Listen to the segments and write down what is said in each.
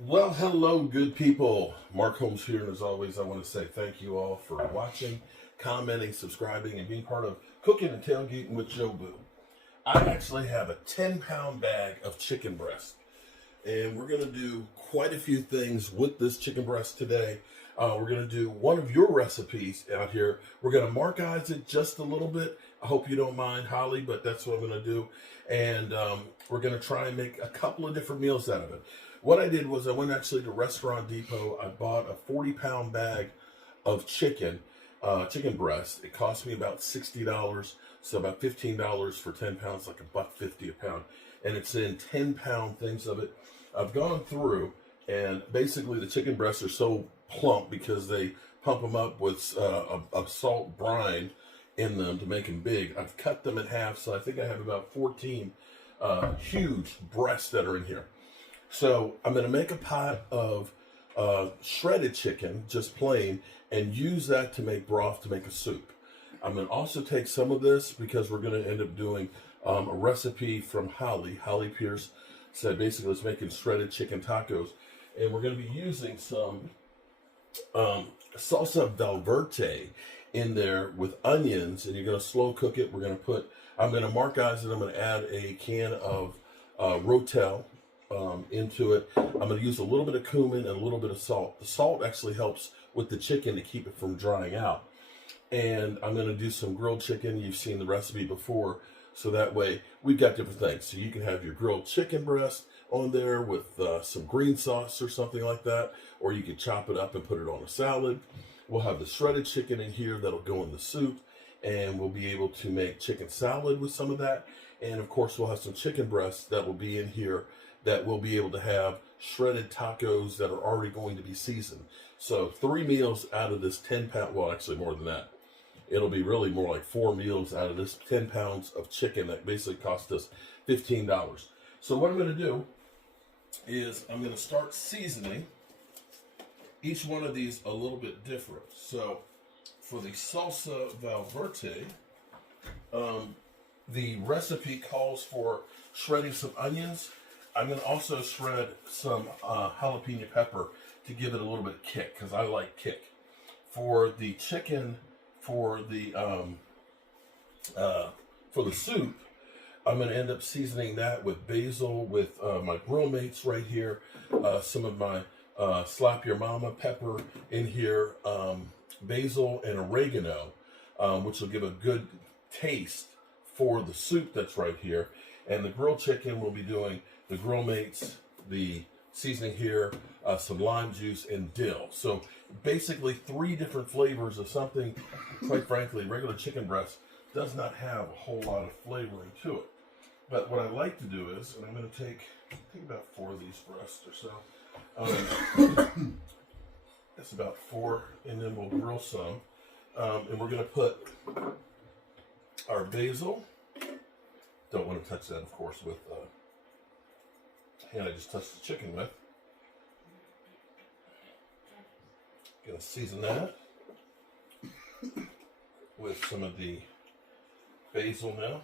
Well, hello, good people. Mark Holmes here, and as always, I want to say thank you all for watching, commenting, subscribing, and being part of Cooking and Tailgating with Joe Boo. I actually have a 10-pound bag of chicken breast, and we're going to do quite a few things with this chicken breast today. We're going to do one of your recipes out here. We're going to markize it just a little bit. I hope you don't mind, Holly, but that's what I'm going to do. And we're going to try and make a couple of different meals out of it. What I did was I went actually to Restaurant Depot. I bought a 40-pound bag of chicken breast. It cost me about $60, so about $15 for 10 pounds, like $1.50 a pound. And it's in 10-pound things of it. I've gone through, and basically the chicken breasts are so plump because they pump them up with a salt brine in them to make them big. I've cut them in half, so I think I have about 14 huge breasts that are in here. So I'm going to make a pot of shredded chicken, just plain, and use that to make broth to make a soup. I'm going to also take some of this because we're going to end up doing a recipe from Holly Pierce said basically it's making shredded chicken tacos. And we're going to be using some salsa Valverde in there with onions, and you're going to slow cook it. I'm going to markize it. I'm going to add a can of Rotel into it. I'm going to use a little bit of cumin and a little bit of salt. The salt actually helps with the chicken to keep it from drying out. And I'm going to do some grilled chicken. You've seen the recipe before. So that way we've got different things. So you can have your grilled chicken breast on there with some green sauce or something like that. Or you can chop it up and put it on a salad. We'll have the shredded chicken in here that'll go in the soup. And we'll be able to make chicken salad with some of that. And of course we'll have some chicken breasts that will be in here that we'll be able to have shredded tacos that are already going to be seasoned. So 3 meals out of this 10-pound, well, actually more than that. It'll be really more like 4 meals out of this 10 pounds of chicken that basically cost us $15. So what I'm going to do is I'm going to start seasoning each one of these a little bit different. So for the salsa Valverde, the recipe calls for shredding some onions. I'm going to also shred some jalapeno pepper to give it a little bit of kick, because I like kick. For the chicken, for the soup, I'm going to end up seasoning that with basil, with my Grill Mates right here, some of my Slap Your Mama pepper in here, basil and oregano, which will give a good taste for the soup that's right here. And the grilled chicken, we'll be doing the Grill Mates, the seasoning here, some lime juice, and dill. So basically 3 different flavors of something. Quite frankly, regular chicken breast does not have a whole lot of flavoring to it. But what I like to do is, and I'm going to take about 4 of these breasts or so. That's about 4, and then we'll grill some. And we're going to put our basil. Don't want to touch that, of course, with hand I just touched the chicken with. Gonna season that with some of the basil now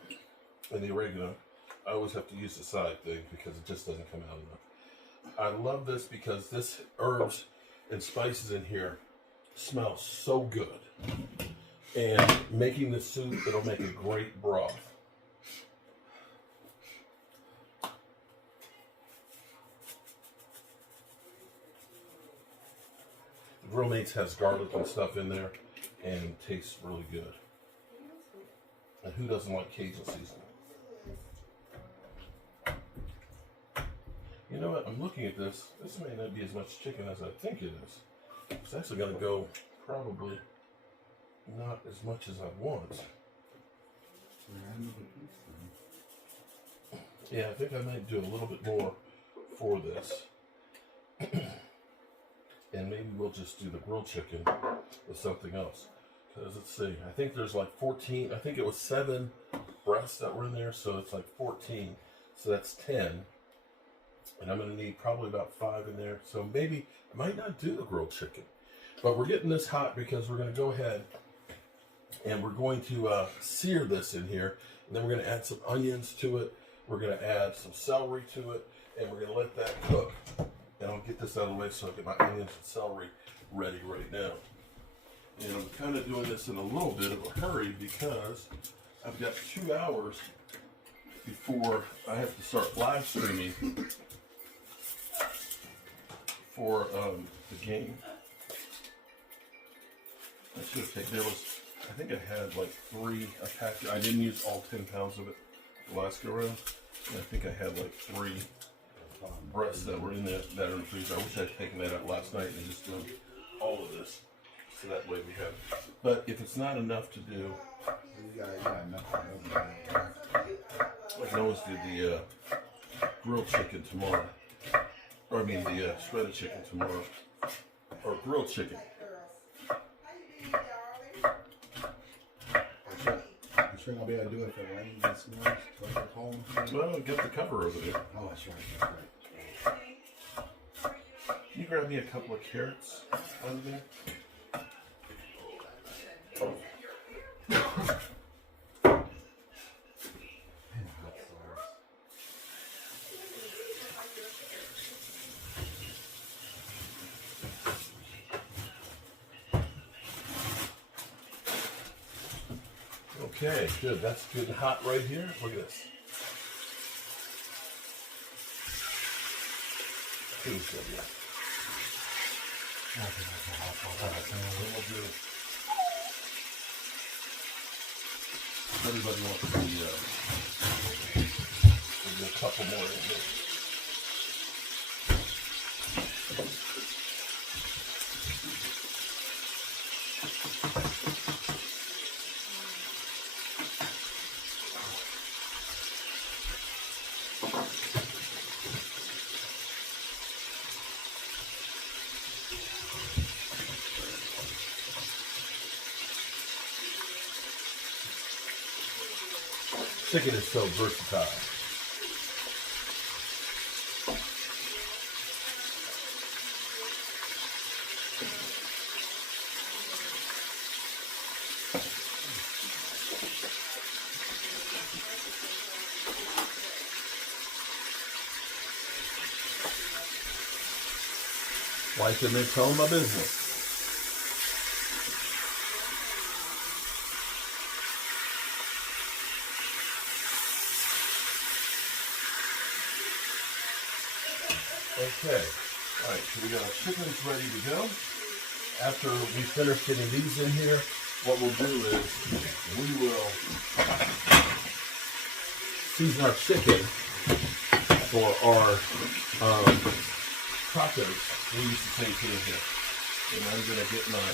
and the oregano. I always have to use the side thing because it just doesn't come out enough. I love this because this herbs and spices in here smell so good. And making the soup, it'll make a great broth. Grill Mates has garlic and stuff in there and tastes really good. And who doesn't like Cajun seasoning? You know what? I'm looking at this. This may not be as much chicken as I think it is. It's actually going to go probably not as much as I want. Yeah, I think I might do a little bit more for this. And maybe we'll just do the grilled chicken with something else. Because let's see, I think there's like 14, I think it was 7 breasts that were in there, so it's like 14. So that's 10. And I'm going to need probably about 5 in there. So maybe I might not do the grilled chicken. But we're getting this hot because we're going to go ahead and we're going to sear this in here. And then we're going to add some onions to it. We're going to add some celery to it. And we're going to let that cook And I'll get this out of the way so I get my onions and celery ready right now. And I'm kind of doing this in a little bit of a hurry because I've got 2 hours before I have to start live streaming for the game. I should have taken, I think I had like 3, I didn't use all 10 pounds of it the last go around. And I think I had like 3 breasts that were in there that are in the freezer. I wish I'd taken that out last night and just done all of this. So that way we have, but if it's not enough to do, I can always do the grilled chicken tomorrow. Or I mean the shredded chicken tomorrow. Or grilled chicken. You sure I'll be able to do it if it rains and snows? At home? Well, get the cover over there. Oh, that's right. That's right. Can you grab me a couple of carrots out of there? Okay, good. That's good and hot right here. Look at this. Feels good, yeah. We'll do. Everybody wants the, we'll do a couple more in here. Chicken is so versatile. Wife and then tell my business. Okay, all right, so we got our chickens ready to go. After we finish getting these in here, what we'll do is we will season our chicken for our tacos. We used to say to in here. And I'm gonna get my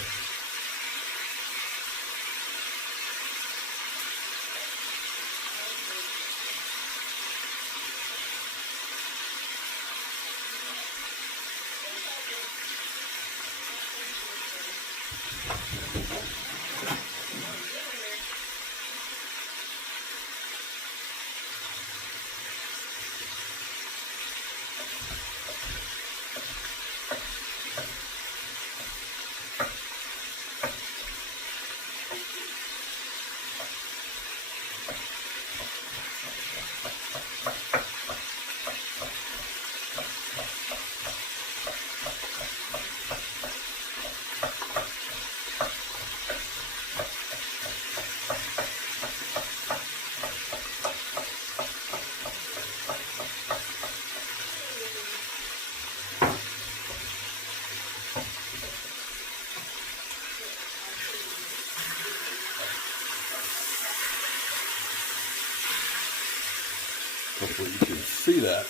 hopefully you can see that.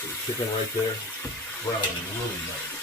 So the chicken right there, browning really nice.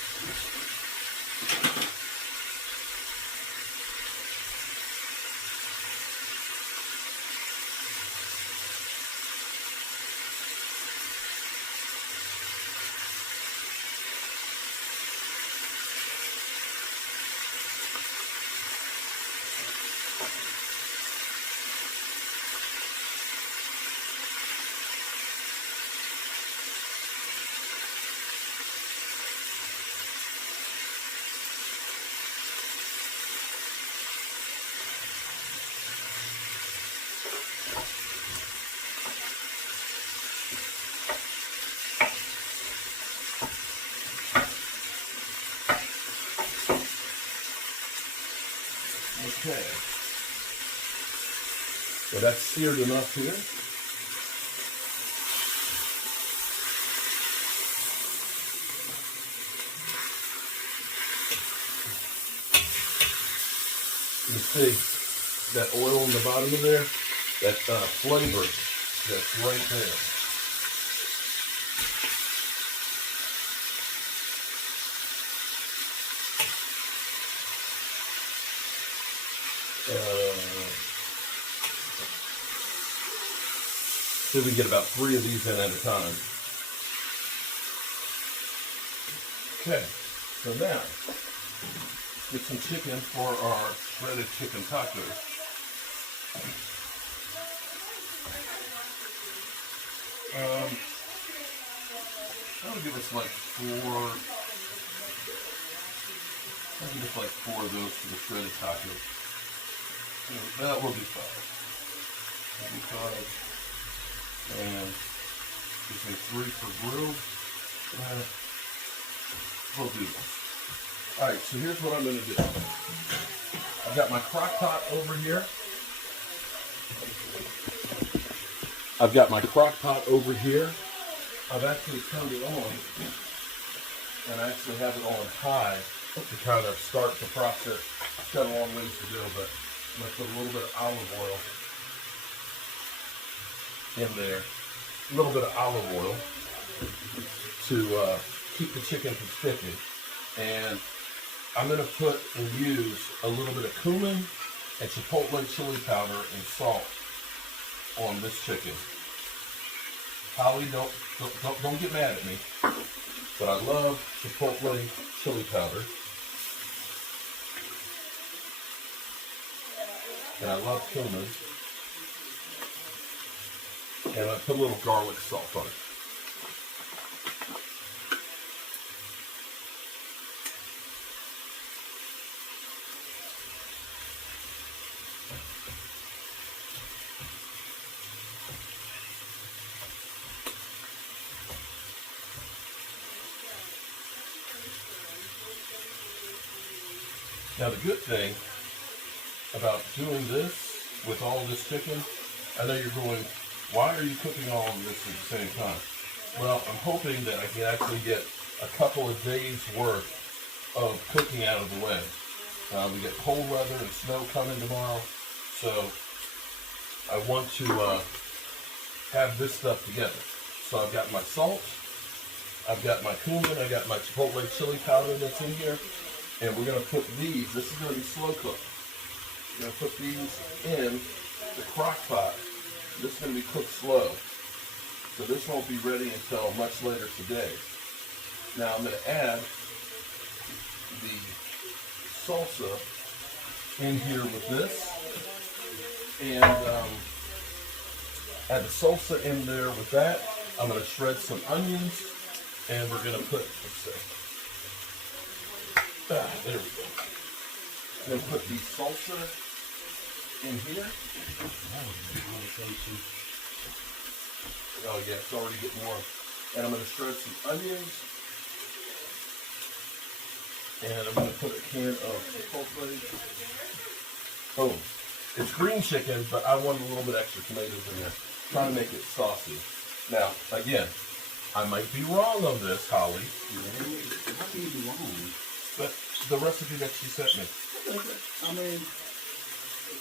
Okay. So that's seared enough here. You see that oil in the bottom of there? That flavor that's right there. See if we can get about 3 of these in at a time. Okay, so now get some chicken for our shredded chicken tacos. That would give us like 4. I'll give us like 4 of those for the shredded tacos. That will be 5. That'll be 5. And just make 3 for grilled. We'll do this. Alright, so here's what I'm going to do. I've got my crock pot over here. I've actually turned it on, and I actually have it on high to kind of start the process. It's got a long ways to go, but I'm going to put a little bit of olive oil in there. A little bit of olive oil to keep the chicken from sticking. And I'm going to put and use a little bit of cumin and chipotle chili powder and salt on this chicken. Holly, don't get mad at me, but I love chipotle chili powder. And I love cumin. And I put a little garlic salt on it. Now the good thing about doing this with all this chicken, I know you're going, why are you cooking all of this at the same time? Well, I'm hoping that I can actually get a couple of days worth of cooking out of the way. We get cold weather and snow coming tomorrow, so I want to have this stuff together. So I've got my salt, I've got my cumin, I've got my chipotle chili powder that's in here, and we're going to put these, this is going to be slow cooked. We're going to put these in the crock pot. This is going to be cooked slow. So this won't be ready until much later today. Now I'm going to add the salsa in here with this. And add the salsa in there with that. I'm going to shred some onions. And we're going to put, let's see. There we go. I'm going to put the salsa in here. Oh yeah, it's already getting warm. And I'm going to shred some onions. And I'm going to put a can of chipotle. Boom. It's green chicken, but I want a little bit extra tomatoes in there. Trying to make it saucy. Now, again, I might be wrong on this, Holly. How can you be wrong? But the recipe that she sent me. I mean,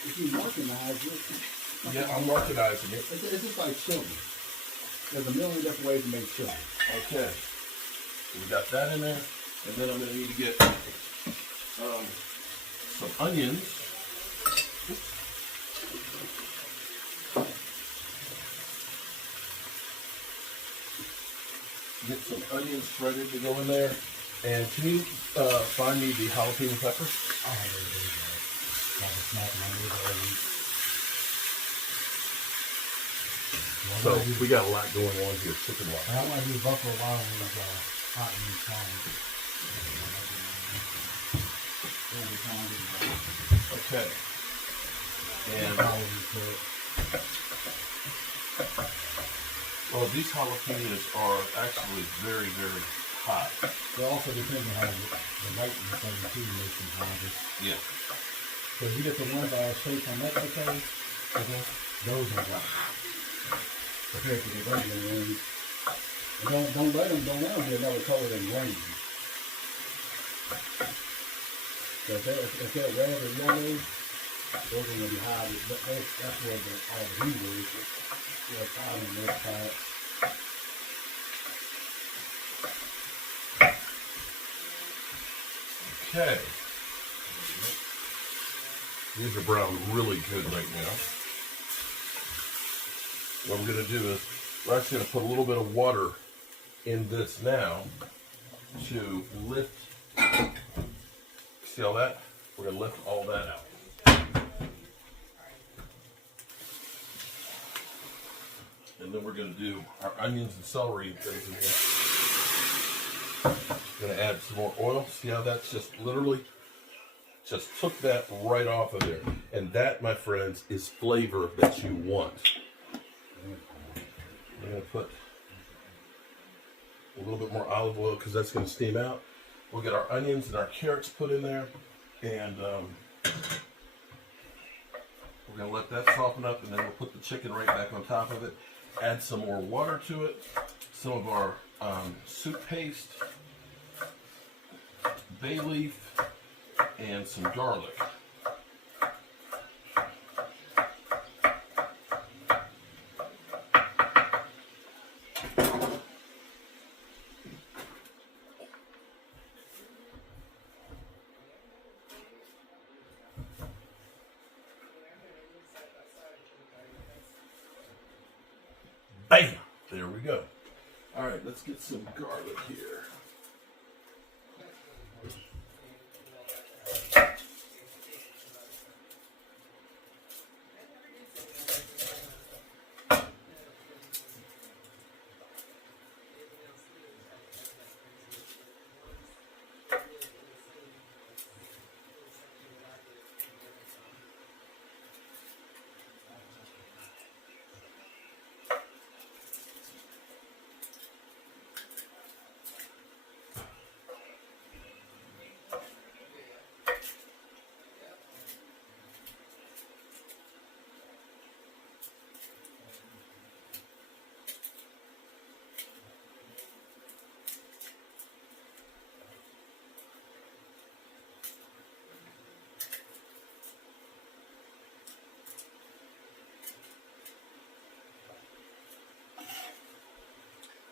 if you marketize it. Yeah, I'm marketizing it. It's just like chili. There's a million different ways to make chili. Okay. So we got that in there. And then I'm going to need to get some onions. Get some onions shredded to go in there. And can you find me the jalapeno peppers? Oh, there you go. Like a snack in my neighborhood. So we got a lot going on here, chicken-wise. I want to do Buffalo Wild Wings hot and strong. Okay. And well, these jalapenos are actually very, very hot. It also depends on how the lightness of the too makes them hotter. Yeah. Because you get the ones straight from Mexico, those are like compared to the regular ones. Don't let them get another color than green. So if they're red or yellow, those are going to be high. That's where all the heat is. What's high in those parts. Okay. These are brown really good right now. What we're going to do is we're actually going to put a little bit of water in this now to lift. See all that? We're going to lift all that out. And then we're going to do our onions and celery and things in here. Going to add some more oil. See how that's just literally just took that right off of there. And that, my friends, is flavor that you want. I'm going to put a little bit more olive oil because that's going to steam out. We'll get our onions and our carrots put in there. And we're going to let that soften up, and then we'll put the chicken right back on top of it. Add some more water to it. Some of our soup paste, bay leaf, and some garlic. Bam! There we go. All right, let's get some garlic here.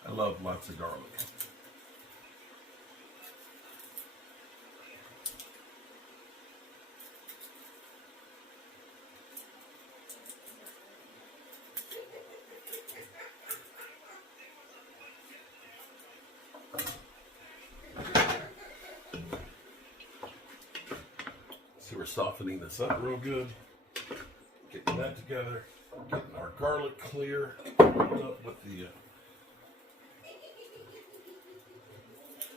I love lots of garlic. So we're softening this up real good. Getting that together. Getting our garlic clear. Up with the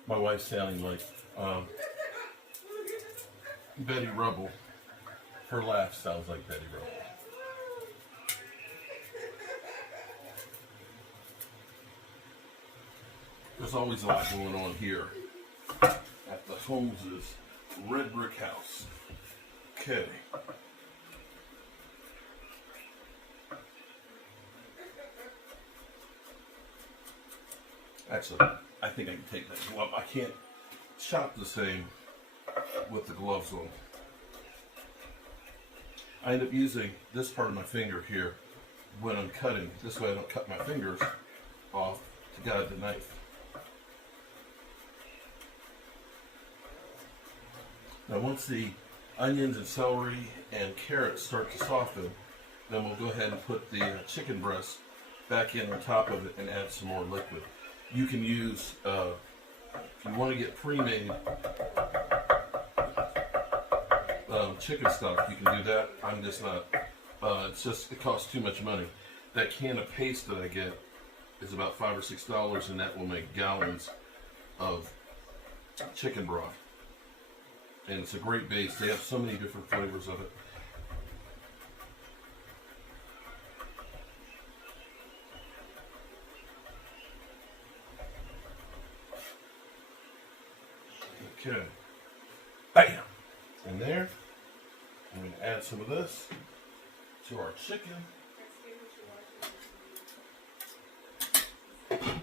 my wife's sounding like Betty Rubble. Her laugh sounds like Betty Rubble. There's always a lot going on here at the Holmes's Red Brick House. Okay. Actually, I think I can take that glove. I can't chop the same with the gloves on. I end up using this part of my finger here when I'm cutting. This way I don't cut my fingers off to guide the knife. Now once the onions and celery and carrots start to soften, then we'll go ahead and put the chicken breast back in on top of it and add some more liquid. You can use, if you want to get pre-made chicken stock, you can do that. I'm just not, it costs too much money. That can of paste that I get is about $5 or $6, and that will make gallons of chicken broth. And it's a great base. They have so many different flavors of it. Okay. Bam! In there. I'm going to add some of this to our chicken.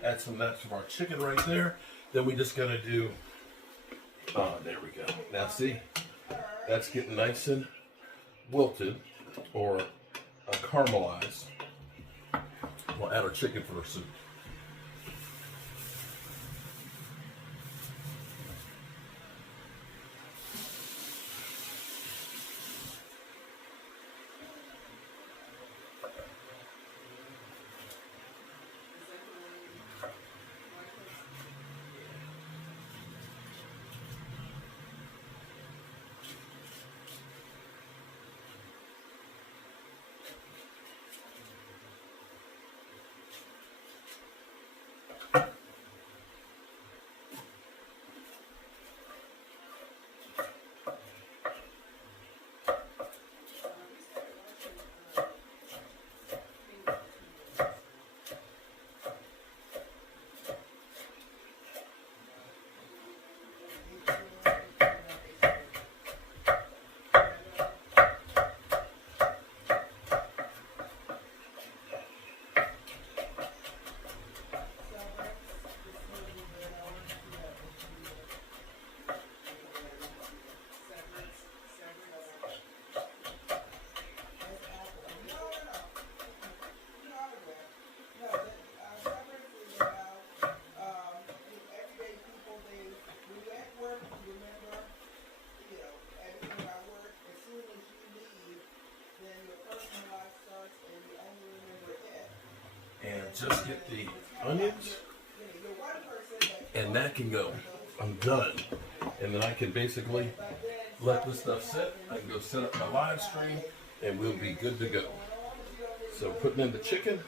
Add some of that to our chicken right there. Then we just got to do, there we go. Now see, that's getting nice and wilted or caramelized. We'll add our chicken for our soup. And just get the onions, and that can go. I'm done. And then I can basically let this stuff sit. I can go set up my live stream, and we'll be good to go. So putting in the chicken.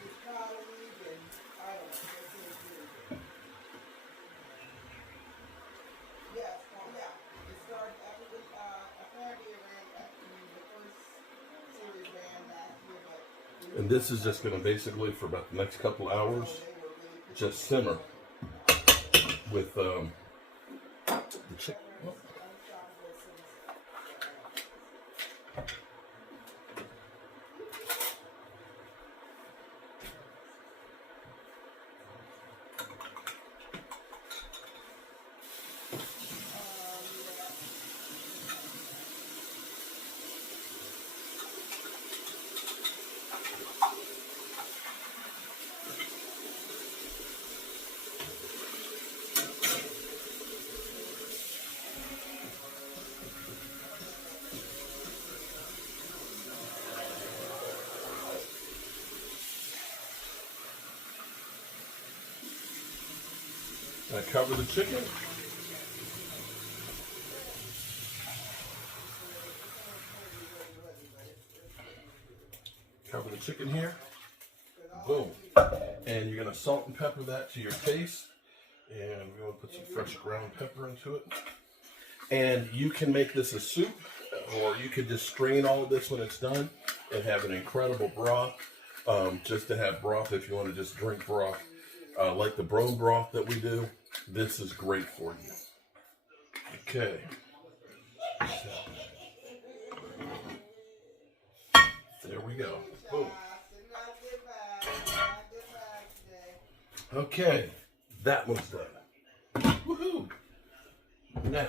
And this is just going to basically, for about the next couple hours, just simmer with the chicken. I cover the chicken. Cover the chicken here. Boom. And you're going to salt and pepper that to your taste. And we're going to put some fresh ground pepper into it. And you can make this a soup, or you could just strain all of this when it's done and have an incredible broth. Just to have broth if you want to just drink broth. Like the bone broth that we do, this is great for you. Okay. There we go. Boom. Okay, that one's done. Woohoo! Now,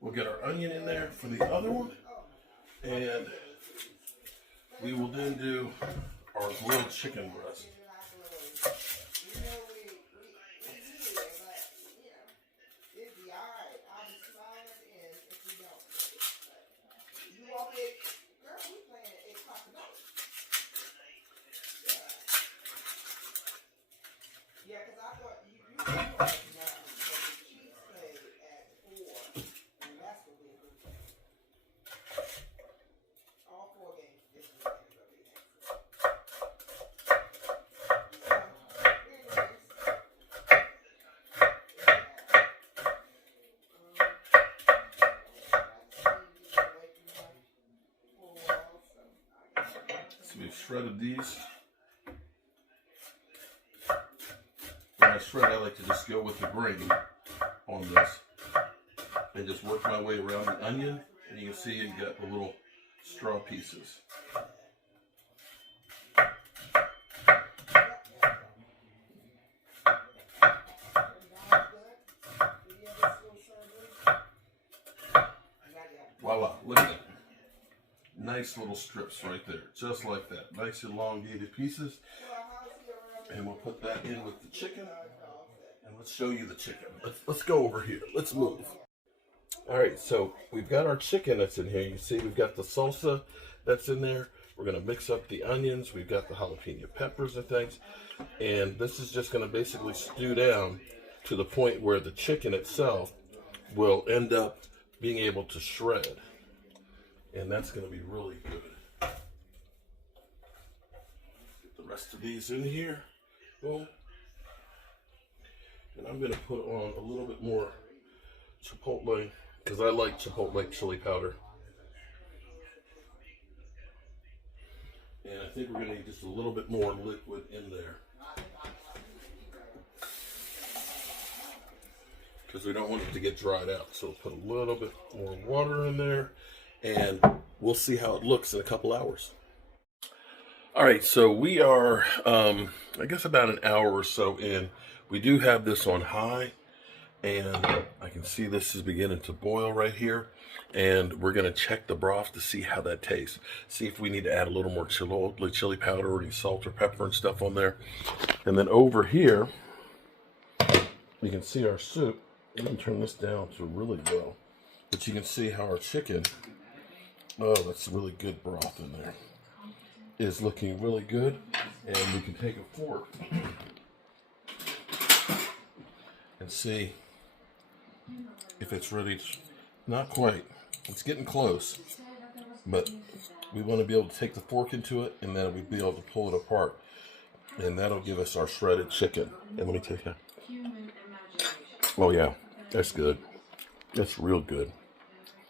we'll get our onion in there for the other one, and we will then do our grilled chicken breast. So we've shredded these. When I shred, I like to just go with the grain on this. and just work my way around the onion, and you can see you got the little straw pieces. Voila, look at that. Nice little strips right there, just like that. Nice elongated pieces. And we'll put that in with the chicken. And let's show you the chicken. Let's go over here. Let's move. All right, so we've got our chicken that's in here. You see we've got the salsa that's in there. We're going to mix up the onions. We've got the jalapeno peppers and things. And this is just going to basically stew down to the point where the chicken itself will end up being able to shred. And that's going to be really good. Get the rest of these in here. Boom. And I'm going to put on a little bit more chipotle, because I like chipotle chili powder. And I think we're going to need just a little bit more liquid in there, because we don't want it to get dried out. So we'll put a little bit more water in there, and we'll see how it looks in a couple hours. All right, so we are, I guess about an hour or so in. We do have this on high, and I can see this is beginning to boil right here. And we're going to check the broth to see how that tastes. See if we need to add a little more chili powder or any salt or pepper and stuff on there. And then over here, you can see our soup. I'm going to turn this down to really low. But you can see how our chicken, oh, that's really good broth in there, is looking really good. And we can take a fork and see if it's ready to, not quite, it's getting close, but we want to be able to take the fork into it, and then we'll be able to pull it apart, and that'll give us our shredded chicken. And let me take that. Oh yeah, that's good. That's real good.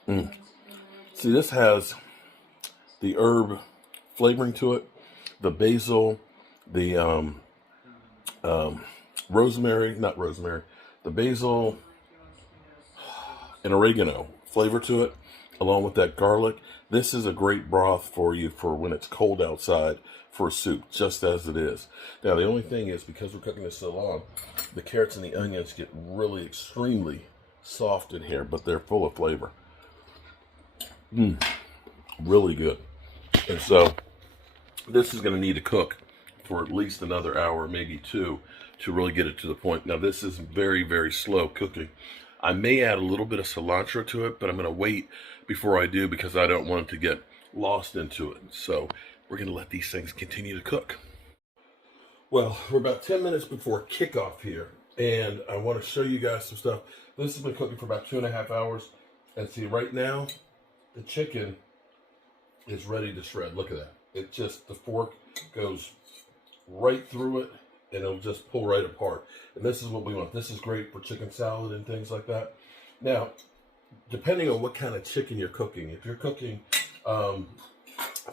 See, this has the herb flavoring to it, the basil, the the basil and oregano flavor to it, along with that garlic. This is a great broth for you for when it's cold outside for a soup, just as it is. Now, the only thing is, because we're cooking this so long, the carrots and the onions get really extremely soft in here, but they're full of flavor. Really good. And so this is going to need to cook for at least another hour, maybe two, to really get it to the point. Now, this is very, very slow cooking. I may add a little bit of cilantro to it, but I'm going to wait before I do, because I don't want it to get lost into it. So we're going to let these things continue to cook. Well, we're about 10 minutes before kickoff here, and I want to show you guys some stuff. This has been cooking for about 2.5 hours. And see, right now, the chicken is ready to shred. Look at that. It just, the fork goes right through it, and it'll just pull right apart. And this is what we want. This is great for chicken salad and things like that. Now, depending on what kind of chicken you're cooking, if you're cooking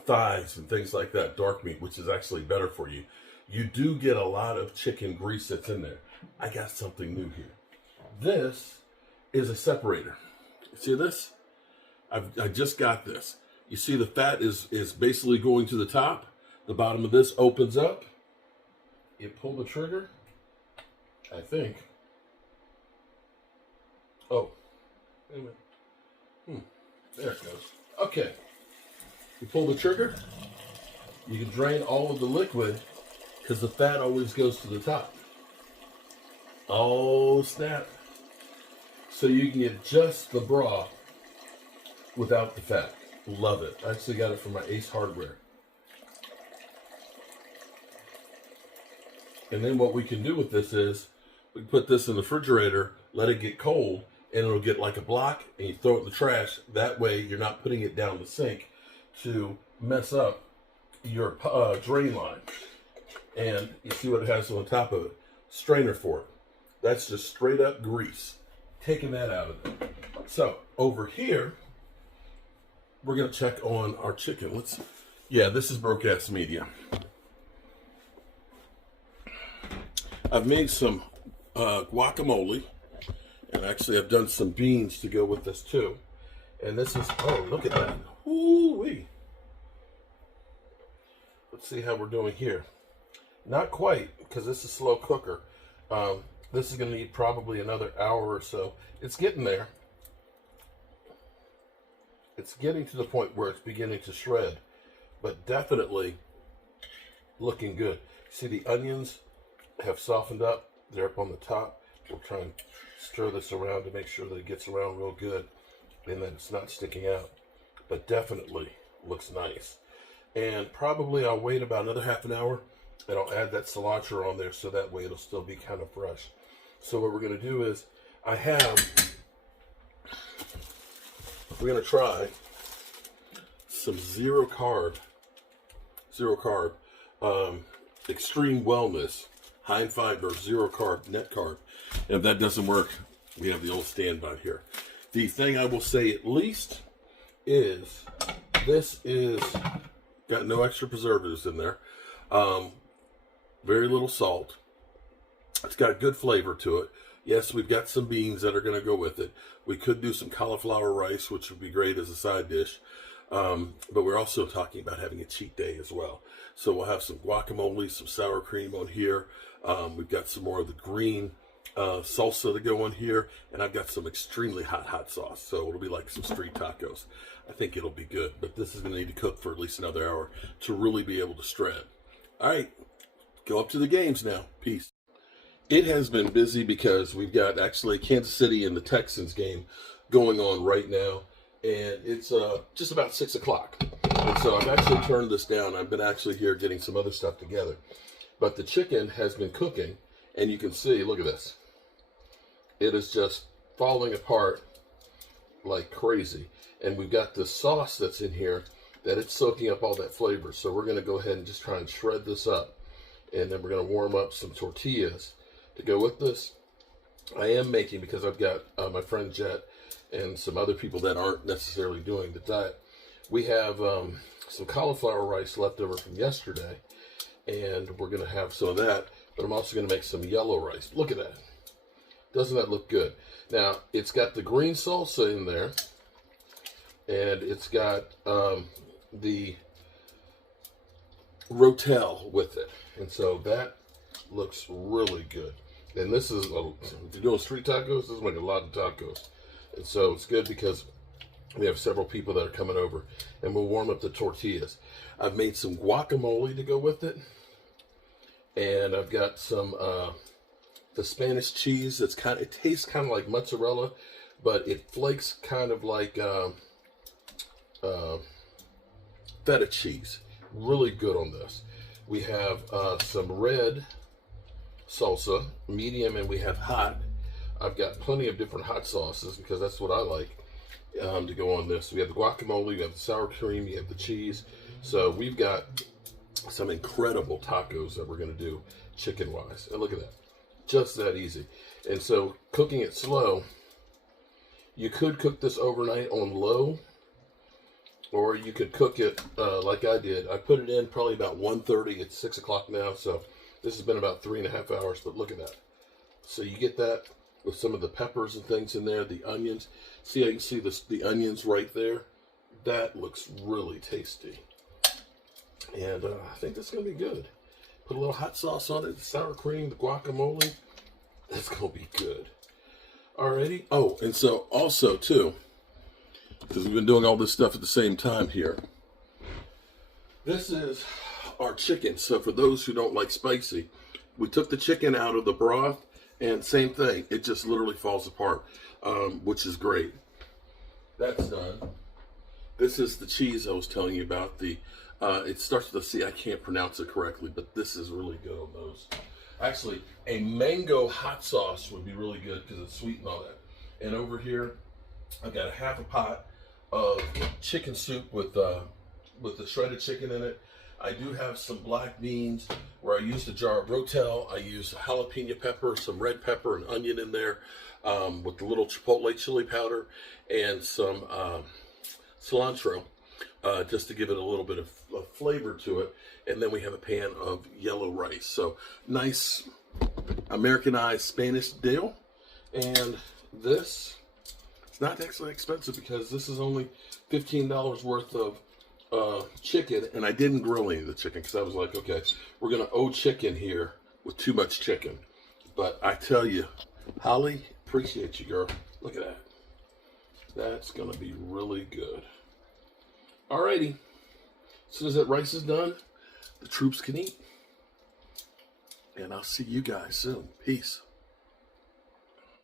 thighs and things like that, dark meat, which is actually better for you, you do get a lot of chicken grease that's in there. I got something new here. This is a separator. See this? I just got this. You see the fat is basically going to the top. The bottom of this opens up. You pull the trigger, I think. Oh, wait a minute. There it goes. Okay. You pull the trigger, you can drain all of the liquid, because the fat always goes to the top. Oh, snap. So you can get just the broth without the fat. Love it. I actually got it from my Ace Hardware. And then what we can do with this is, we put this in the refrigerator, let it get cold, and it'll get like a block, and you throw it in the trash. That way you're not putting it down the sink to mess up your drain line. And you see what it has on top of it. Strainer for it. That's just straight up grease. Taking that out of there. So over here, we're going to check on our chicken. Yeah, this is broadcast media. I've made some guacamole, And actually, I've done some beans to go with this too. And this is, oh, look at that. Ooh-wee. Let's see how we're doing here. Not quite, because this is a slow cooker. This is going to need probably another hour or so. It's getting there. It's getting to the point where it's beginning to shred, but definitely looking good. See, the onions have softened up. They're up on the top. We'll try and stir this around to make sure that it gets around real good and that it's not sticking out, but definitely looks nice. And probably I'll wait about another half an hour and I'll add that cilantro on there so that way it'll still be kind of fresh. So what we're going to do is we're going to try some zero carb, extreme wellness, high in fiber, zero carb, net carb. And if that doesn't work, we have the old standby here. The thing I will say at least is this is got no extra preservatives in there. Very little salt. It's got good flavor to it. Yes, we've got some beans that are going to go with it. We could do some cauliflower rice, which would be great as a side dish. But we're also talking about having a cheat day as well. So we'll have some guacamole, some sour cream on here. We've got some more of the green salsa to go on here. And I've got some extremely hot sauce. So it'll be like some street tacos. I think it'll be good. But this is going to need to cook for at least another hour to really be able to shred. All right, go up to the games now. Peace. It has been busy because we've got actually Kansas City and the Texans game going on right now. And it's just about 6 o'clock. And so I've actually turned this down. I've been actually here getting some other stuff together. But the chicken has been cooking. And you can see, look at this. It is just falling apart like crazy. And we've got the sauce that's in here that it's soaking up all that flavor. So we're going to go ahead and just try and shred this up. And then we're going to warm up some tortillas to go with this. I am making, because I've got my friend Jet and some other people that aren't necessarily doing the diet. We have some cauliflower rice left over from yesterday, and we're going to have some of that, but I'm also going to make some yellow rice. Look at that. Doesn't that look good? Now, it's got the green salsa in there, and it's got the rotel with it, and so that looks really good. And this is, if you're doing street tacos, this is like a lot of tacos. And so it's good because we have several people that are coming over, and we'll warm up the tortillas. I've made some guacamole to go with it. And I've got some, the Spanish cheese that's it tastes kind of like mozzarella, but it flakes kind of like feta cheese. Really good on this. We have some red salsa, medium, and we have hot. I've got plenty of different hot sauces because that's what I like to go on this. We have the guacamole, we have the sour cream, you have the cheese. So we've got some incredible tacos that we're going to do chicken-wise. And look at that. Just that easy. And so cooking it slow, you could cook this overnight on low, or you could cook it like I did. I put it in probably about 1:30. It's 6 o'clock now, so this has been about 3.5 hours, but look at that. So you get that with some of the peppers and things in there, the onions. See how you can see the onions right there? That looks really tasty. And I think that's going to be good. Put a little hot sauce on it, the sour cream, the guacamole. That's going to be good. Alrighty. Oh, and so also, too, because we've been doing all this stuff at the same time here, this is our chicken. So for those who don't like spicy, we took the chicken out of the broth, and same thing. It just literally falls apart, which is great. That's done. This is the cheese I was telling you about. It starts with a C. I can't pronounce it correctly, but this is really good on those. Actually, a mango hot sauce would be really good because it's sweet and all that. And over here, I've got a half a pot of chicken soup with the shredded chicken in it. I do have some black beans where I used a jar of Rotel. I used jalapeno pepper, some red pepper, and onion in there with a little chipotle chili powder and some cilantro just to give it a little bit of flavor to it. And then we have a pan of yellow rice. So nice Americanized Spanish dill. And this, it's not actually expensive because this is only $15 worth of chicken, and I didn't grill any of the chicken because I was like, okay, we're gonna owe chicken here with too much chicken. But I tell you, Holly, appreciate you, girl. Look at that. That's gonna be really good. Alrighty. As soon as that rice is done, the troops can eat. And I'll see you guys soon. Peace.